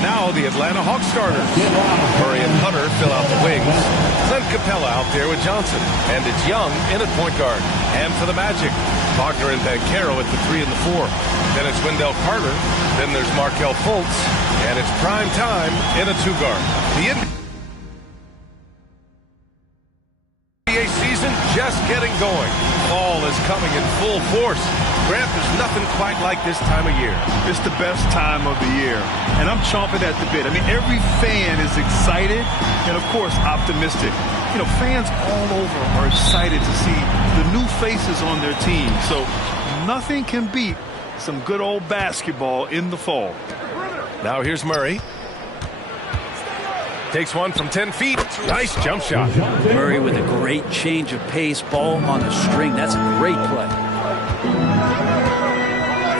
Now the Atlanta Hawks starters. Murray and Hunter fill out the wings. Clint Capella out there with Johnson. And it's Young in at point guard. And for the Magic, Wagner and Banchero at the 3 and the 4. Then it's Wendell Carter. Then there's Markelle Fultz. And it's prime time in a 2-guard. The NBA season just getting going. Fall is coming in full force. Grant, there's nothing quite like this time of year. It's the best time of the year, and I'm chomping at the bit. I mean, every fan is excited and, of course, optimistic. You know, fans all over are excited to see the new faces on their team. So nothing can beat some good old basketball in the fall. Now here's Murray. Takes one from 10 feet. Nice jump shot. Murray with a great change of pace. Ball on the string. That's a great play.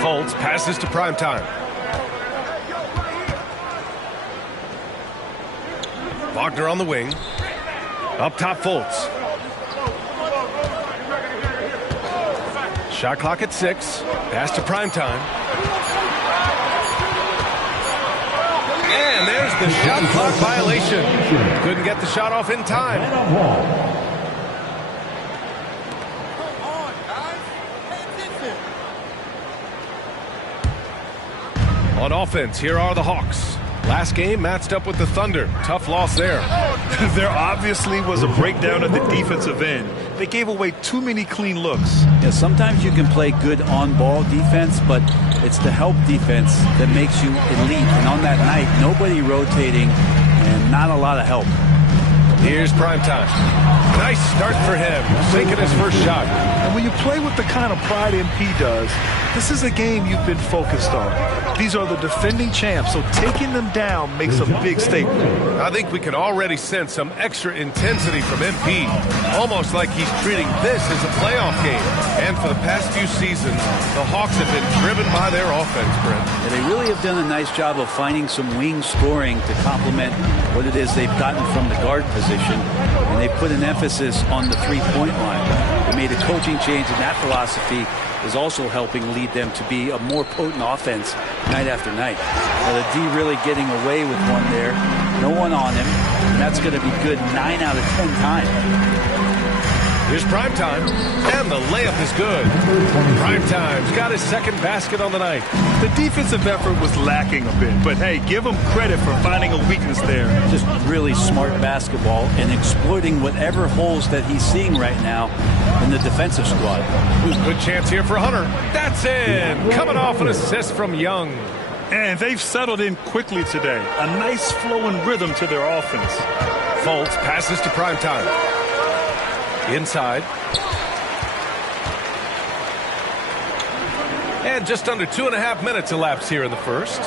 Fultz passes to primetime. Wagner on the wing. Up top, Fultz. Shot clock at 6. Pass to primetime. And there's the shot clock violation. Couldn't get the shot off in time. On offense, here are the Hawks. Last game matched up with the Thunder. Tough loss there. There obviously was a breakdown of the defensive end. They gave away too many clean looks. Yeah, sometimes you can play good on-ball defense, but it's the help defense that makes you elite. And on that night, nobody rotating and not a lot of help. Here's primetime. Nice start for him. Taking his first shot. And when you play with the kind of pride MP does, this is a game you've been focused on. These are the defending champs, so taking them down makes a big statement. I think we can already sense some extra intensity from MP. Almost like he's treating this as a playoff game. And for the past few seasons, the Hawks have been driven by their offense, Brent. And they really have done a nice job of finding some wing scoring to complement what it is they've gotten from the guard position. And they put an emphasis on the three-point line. They made a coaching change, and that philosophy is also helping lead them to be a more potent offense night after night. Now the D really getting away with one there. No one on him. And that's going to be good 9 out of 10 times. Here's primetime, and the layup is good. Primetime's got his second basket on the night. The defensive effort was lacking a bit, but hey, give him credit for finding a weakness there. Just really smart basketball and exploiting whatever holes that he's seeing right now in the defensive squad. Good chance here for Hunter. That's in. Coming off an assist from Young. And they've settled in quickly today. A nice flow and rhythm to their offense. Fultz passes to primetime. Inside. And just under 2.5 minutes elapsed here in the first.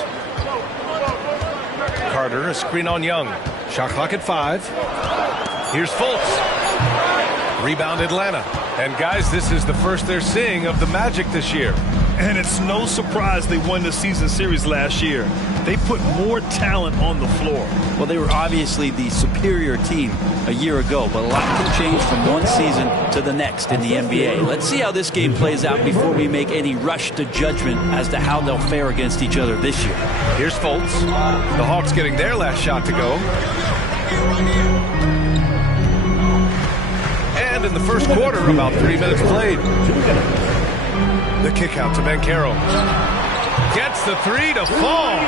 Carter, a screen on Young. Shot clock at 5. Here's Fultz. Rebound Atlanta. And guys, this is the first they're seeing of the Magic this year. And it's no surprise they won the season series last year. They put more talent on the floor. Well, they were obviously the superior team a year ago, but a lot can change from one season to the next in the NBA. Let's see how this game plays out before we make any rush to judgment as to how they'll fare against each other this year. Here's Fultz. The Hawks getting their last shot to go. And in the first quarter, about 3 minutes played. The kick out to Banchero. Gets the 3 to fall.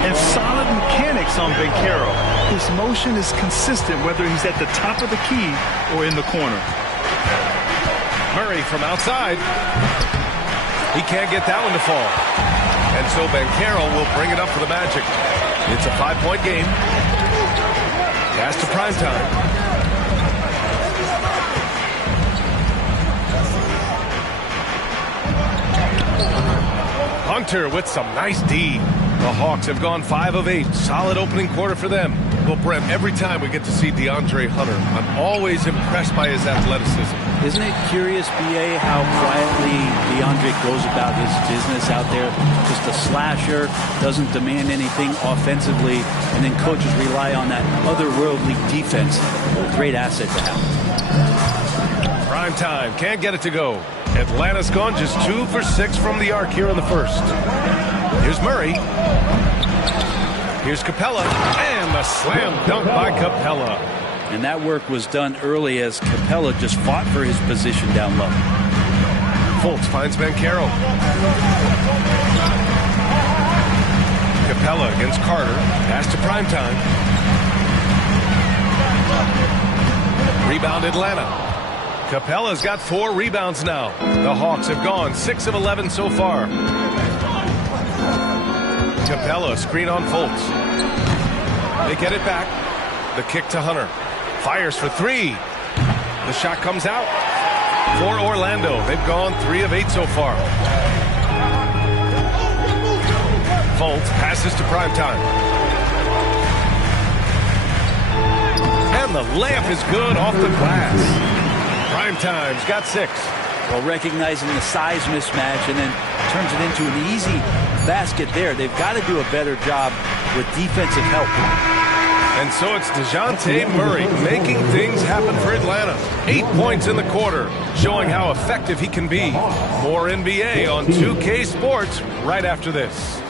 And solid mechanics on Banchero. His motion is consistent whether he's at the top of the key or in the corner. Murray from outside. He can't get that one to fall. And so Banchero will bring it up for the Magic. It's a 5-point game. Pass to primetime. Hunter with some nice D. The Hawks have gone 5 of 8. Solid opening quarter for them. Well, Brent, every time we get to see DeAndre Hunter, I'm always impressed by his athleticism. Isn't it curious, B.A., how quietly DeAndre goes about his business out there? Just a slasher, doesn't demand anything offensively, and then coaches rely on that otherworldly defense. A great asset to have. Prime time, can't get it to go. Atlanta's gone just 2 for 6 from the arc here in the first. Here's Murray. Here's Capella, and the slam dunk by Capella. And that work was done early as Capella just fought for his position down low. Fultz finds Banchero. Capella against Carter. Pass to Primetime. Rebound Atlanta. Capella's got 4 rebounds now. The Hawks have gone 6 of 11 so far. Capella screen on Fultz. They get it back. The kick to Hunter. Fires for 3. The shot comes out. For Orlando, they've gone 3 of 8 so far. Fultz passes to Primetime. And the layup is good off the glass. Primetime's got 6. Well, recognizing the size mismatch and then turns it into an easy basket there. They've got to do a better job with defensive help. And so it's DeJounte Murray making things happen for Atlanta. 8 points in the quarter, showing how effective he can be. More NBA on 2K Sports right after this.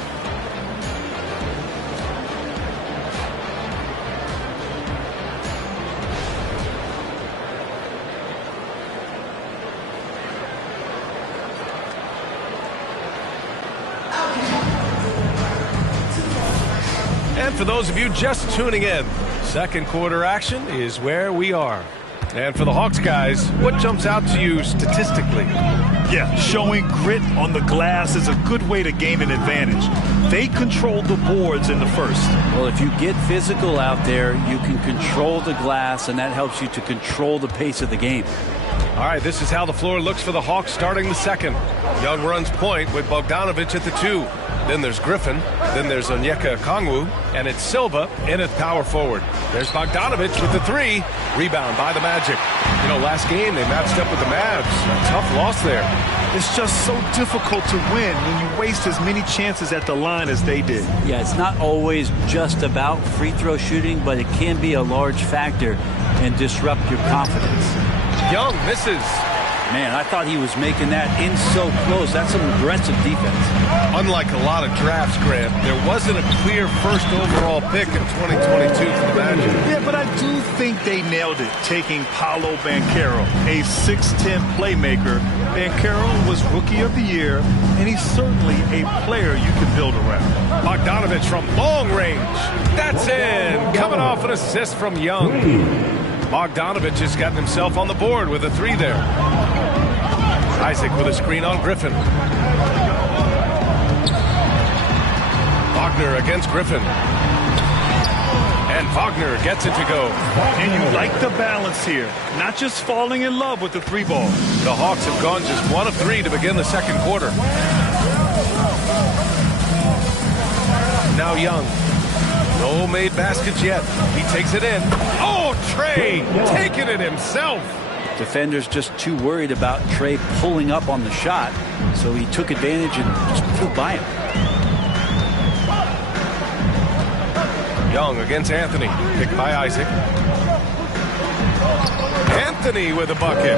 And for those of you just tuning in, second quarter action is where we are. And for the Hawks guys, what jumps out to you statistically? Yeah, showing grit on the glass is a good way to gain an advantage. They controlled the boards in the first. Well, if you get physical out there, you can control the glass, and that helps you to control the pace of the game. All right, this is how the floor looks for the Hawks starting the second. Young runs point with Bogdanovic at the 2. Then there's Griffin. Then there's Onyeka Okongwu. And it's Silva in at power forward. There's Bogdanovic with the 3. Rebound by the Magic. You know, last game they matched up with the Mavs. A tough loss there. It's just so difficult to win when you waste as many chances at the line as they did. Yeah, it's not always just about free throw shooting, but it can be a large factor and disrupt your confidence. Young misses. Man, I thought he was making that in so close. That's some aggressive defense. Unlike a lot of drafts, Grant, there wasn't a clear first overall pick in 2022 for the Magic. Yeah, but I do think they nailed it, taking Paolo Banchero, a 6'10 playmaker. Banchero was Rookie of the Year, and he's certainly a player you can build around. Bogdanovic from long range. That's in. Coming off an assist from Young. Bogdanovic has gotten himself on the board with a 3 there. Isaac with a screen on Griffin. Wagner against Griffin. And Wagner gets it to go. And you like the balance here. Not just falling in love with the 3 ball. The Hawks have gone just 1 of 3 to begin the second quarter. Now Young. No made baskets yet. He takes it in. Oh, Trey taking it himself. Defenders just too worried about Trey pulling up on the shot, so he took advantage and just flew by him. Young against Anthony, picked by Isaac. Anthony with a bucket.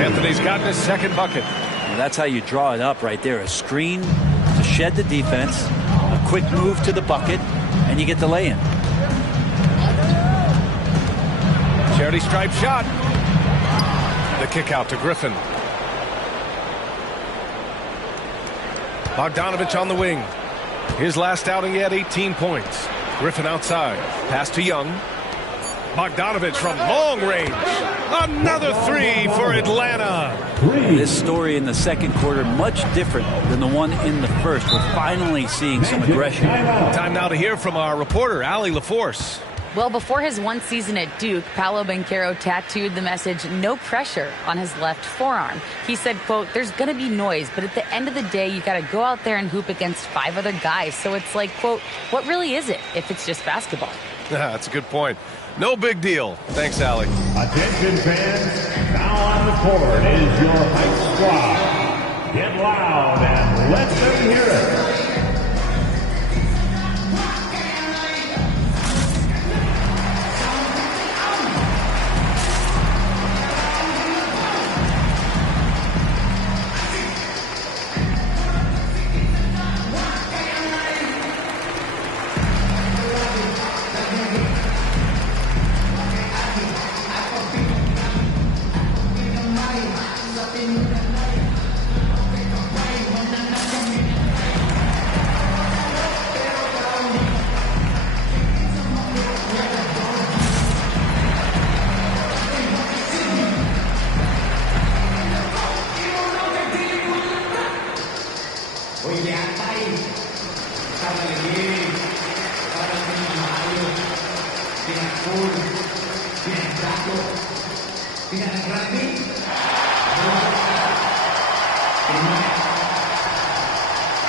Anthony's gotten his second bucket. Well, that's how you draw it up right there. A screen to shed the defense, a quick move to the bucket, and you get the lay-in. Charity stripe shot. The kick out to Griffin. Bogdanovic on the wing. His last outing, he had 18 points. Griffin outside. Pass to Young. Bogdanovic from long range. Another 3 for Atlanta. This story in the second quarter much different than the one in the first. We're finally seeing some aggression. Time now to hear from our reporter, Allie LaForce. Well, before his one season at Duke, Paolo Banchero tattooed the message, "No pressure," on his left forearm. He said, quote, "There's going to be noise, but at the end of the day, you got to go out there and hoop against 5 other guys. So it's like, quote, what really is it if it's just basketball?" That's a good point. No big deal. Thanks, Allie. Attention fans, now on the court is your hype squad. Get loud and let them hear it.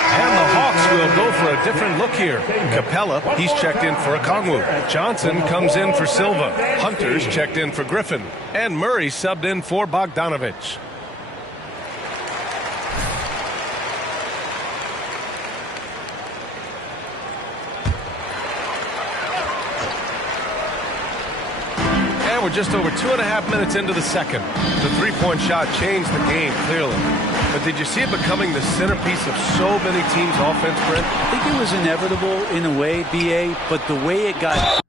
And the Hawks will go for a different look here. Capella, he's checked in for Okongwu. Johnson comes in for Silva. Hunter's checked in for Griffin. And Murray subbed in for Bogdanovich. And we're just over 2.5 minutes into the second. The three-point shot changed the game, clearly. But did you see it becoming the centerpiece of so many teams' offense, Brent? I think it was inevitable in a way, B.A., but the way it got